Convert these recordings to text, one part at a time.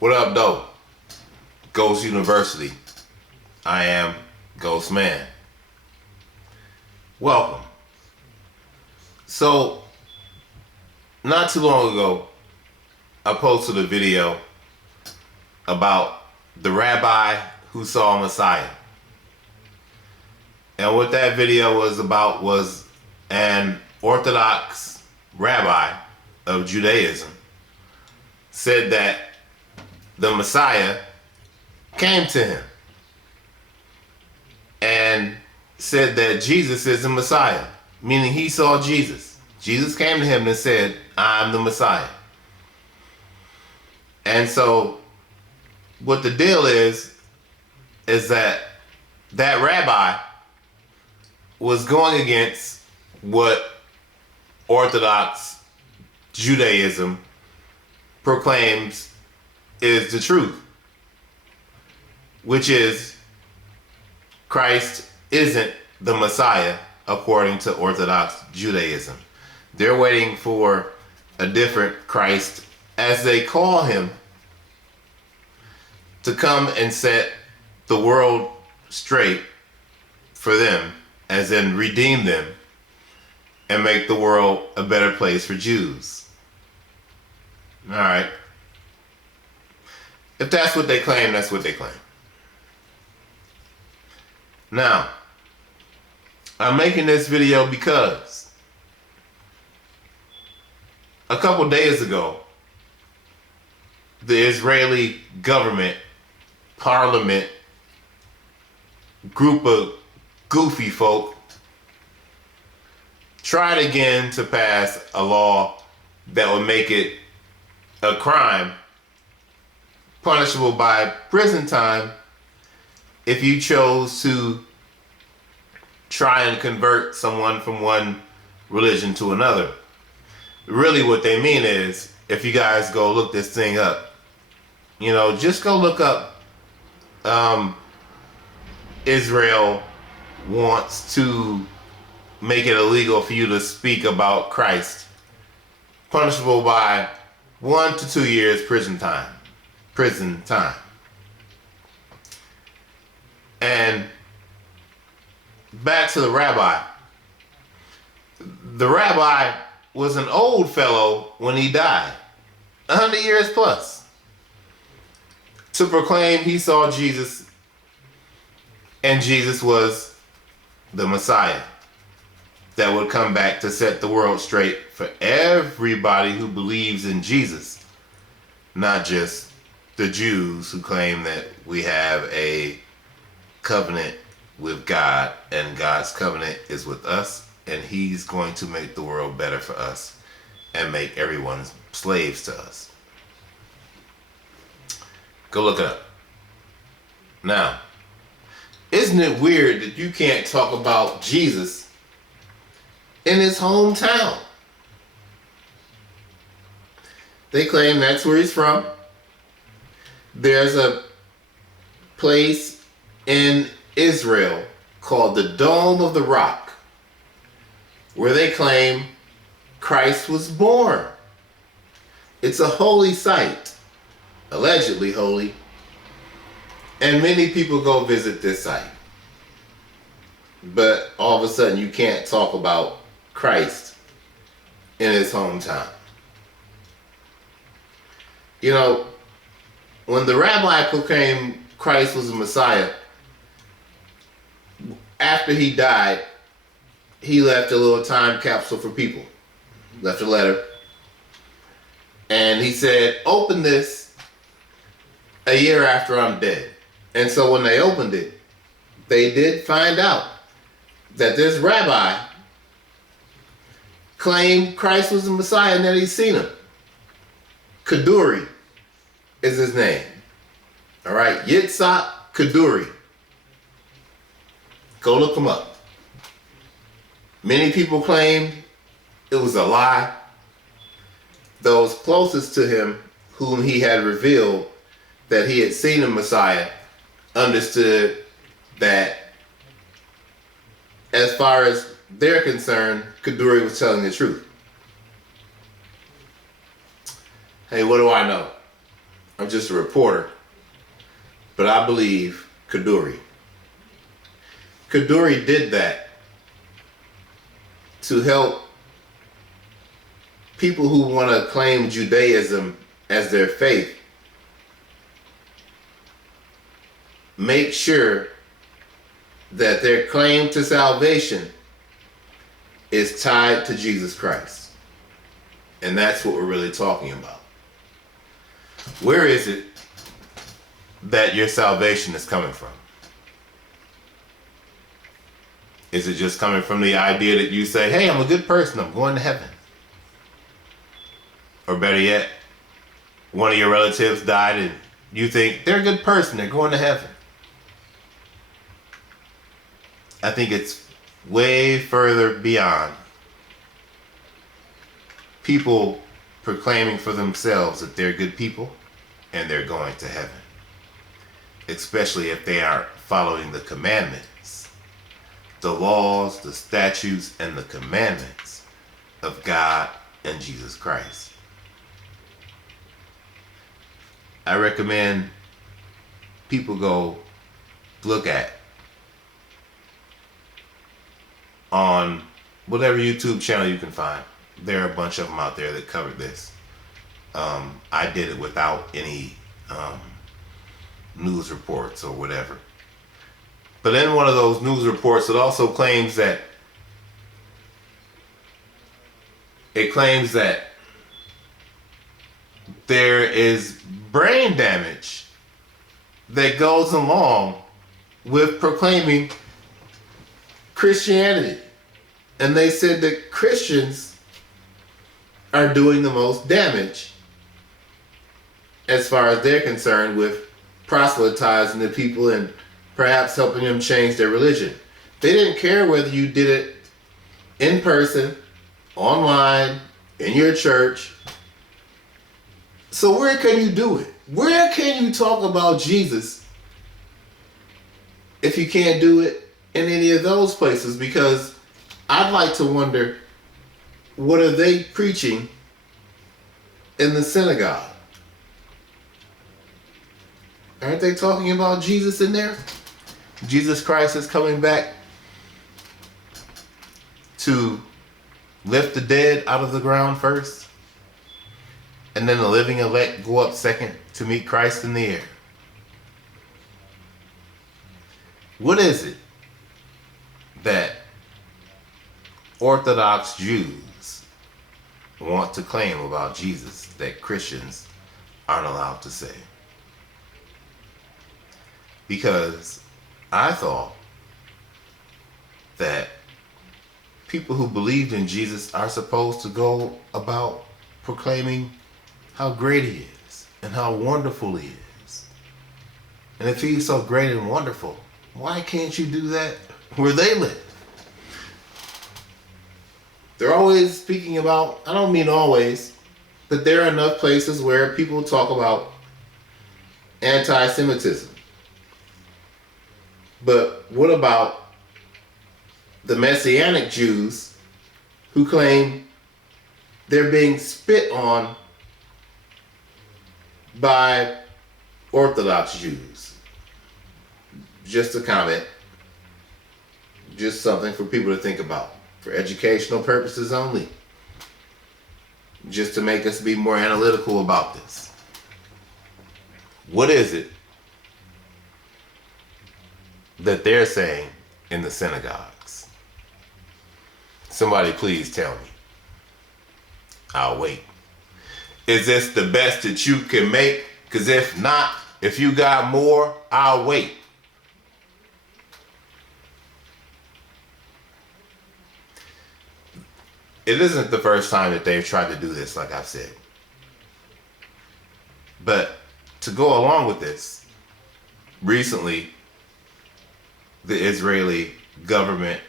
What up, though? Ghost University. I am Ghost Man. Welcome. So, not too long ago, I posted a video about the rabbi who saw Messiah. And what that video was about was an Orthodox rabbi of Judaism said that the Messiah came to him and said that Jesus is the Messiah, meaning he saw Jesus. Jesus came to him and said, I'm the Messiah. And so what the deal is that rabbi was going against what Orthodox Judaism proclaims is the truth, which is Christ isn't the Messiah according to Orthodox Judaism. They're waiting for a different Christ, as they call him, to come and set the world straight for them, as in redeem them and make the world a better place for Jews. All right. If that's what they claim, that's what they claim. Now, I'm making this video because a couple days ago, the Israeli government, parliament, group of goofy folk tried again to pass a law that would make it a crime punishable by prison time if you chose to try and convert someone from one religion to another. Really what they mean is, if you guys go look this thing up, just go look up Israel wants to make it illegal for you to speak about Christ, punishable by 1 to 2 years prison time. And back to the rabbi. The rabbi was an old fellow when he died, 100 years plus, to proclaim he saw Jesus and Jesus was the Messiah that would come back to set the world straight for everybody who believes in Jesus, not just the Jews who claim that we have a covenant with God and God's covenant is with us and he's going to make the world better for us and make everyone slaves to us. Go look it up. Now, isn't it weird that you can't talk about Jesus in his hometown? They claim that's where he's from. There's a place in Israel called the Dome of the Rock where they claim Christ was born. It's a holy site, allegedly holy, and many people go visit this site. But all of a sudden you can't talk about Christ in his hometown. When the rabbi proclaimed Christ was the Messiah, after he died, he left a little time capsule for people. Left a letter. And he said, open this a year after I'm dead. And so when they opened it, they did find out that this rabbi claimed Christ was the Messiah and that he'd seen him. Kaduri is his name. All right, Yitzhak Kaduri. Go look him up. Many people claim it was a lie. Those closest to him, whom he had revealed that he had seen the Messiah, understood that as far as they're concerned, Kaduri was telling the truth. Hey, what do I know? I'm just a reporter. But I believe Kaduri did that to help people who want to claim Judaism as their faith make sure that their claim to salvation is tied to Jesus Christ. And that's what we're really talking about. Where is it that your salvation is coming from? Is it just coming from the idea that you say, hey, I'm a good person, I'm going to heaven? Or better yet, one of your relatives died and you think they're a good person, they're going to heaven. I think it's way further beyond people proclaiming for themselves that they're good people and they're going to heaven. Especially if they aren't following the commandments, the laws, the statutes, and the commandments of God and Jesus Christ. I recommend people go look at on whatever YouTube channel you can find. There are a bunch of them out there that covered this. I did it without any news reports or whatever. But in one of those news reports, it also claims that there is brain damage that goes along with proclaiming Christianity. And they said that Christians are doing the most damage as far as they're concerned with proselytizing the people and perhaps helping them change their religion. They didn't care whether you did it in person, online, in your church. So where can you do it? Where can you talk about Jesus if you can't do it in any of those places? Because I'd like to wonder, what are they preaching in the synagogue? Aren't they talking about Jesus in there? Jesus Christ is coming back to lift the dead out of the ground first, and then the living elect go up second to meet Christ in the air. What is it that Orthodox Jews want to claim about Jesus that Christians aren't allowed to say? Because I thought that people who believed in Jesus are supposed to go about proclaiming how great he is and how wonderful he is. And if he's so great and wonderful, why can't you do that where they live? They're always speaking about, I don't mean always, but there are enough places where people talk about anti-Semitism. But what about the Messianic Jews who claim they're being spit on by Orthodox Jews? Just a comment. Just something for people to think about. For educational purposes only. Just to make us be more analytical about this. What is it that they're saying in the synagogues? Somebody please tell me. I'll wait. Is this the best that you can make? Because if not, if you got more, I'll wait. It isn't the first time that they've tried to do this, like I've said. But to go along with this, recently, the Israeli government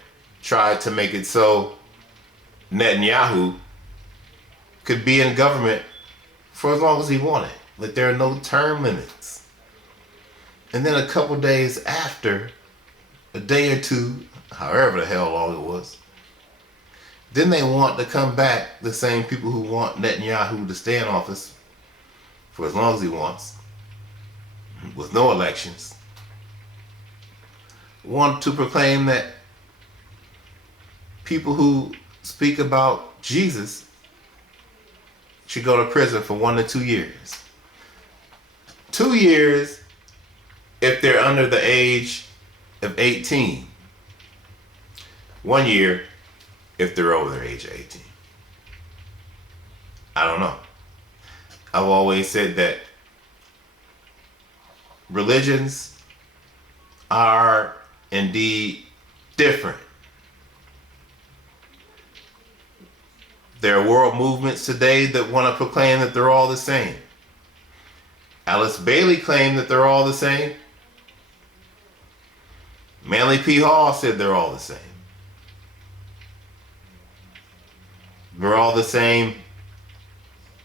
tried to make it so Netanyahu could be in government for as long as he wanted. Like there are no term limits. And then a couple days after, a day or two, however the hell long it was, then they want to come back, the same people who want Netanyahu to stay in office for as long as he wants, with no elections, want to proclaim that people who speak about Jesus should go to prison for 1 to 2 years. 2 years if they're under the age of 18. 1 year if they're over the age of 18. I don't know. I've always said that religions are indeed different. There are world movements today that want to proclaim that they're all the same. Alice Bailey claimed that they're all the same. Manly P. Hall said they're all the same. We're all the same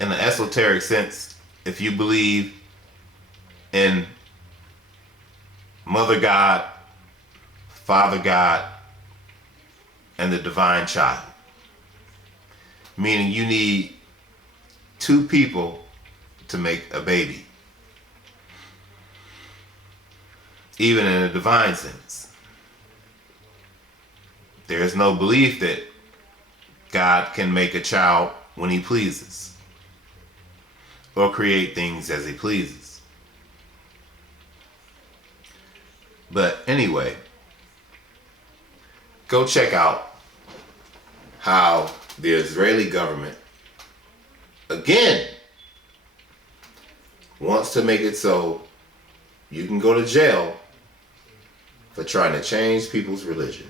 in the esoteric sense if you believe in Mother God, Father God, and the divine child. Meaning you need 2 people to make a baby. Even in a divine sense. There is no belief that God can make a child when he pleases, or create things as he pleases. But anyway, go check out how the Israeli government, again, wants to make it so you can go to jail for trying to change people's religion.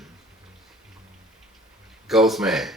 Ghost Man.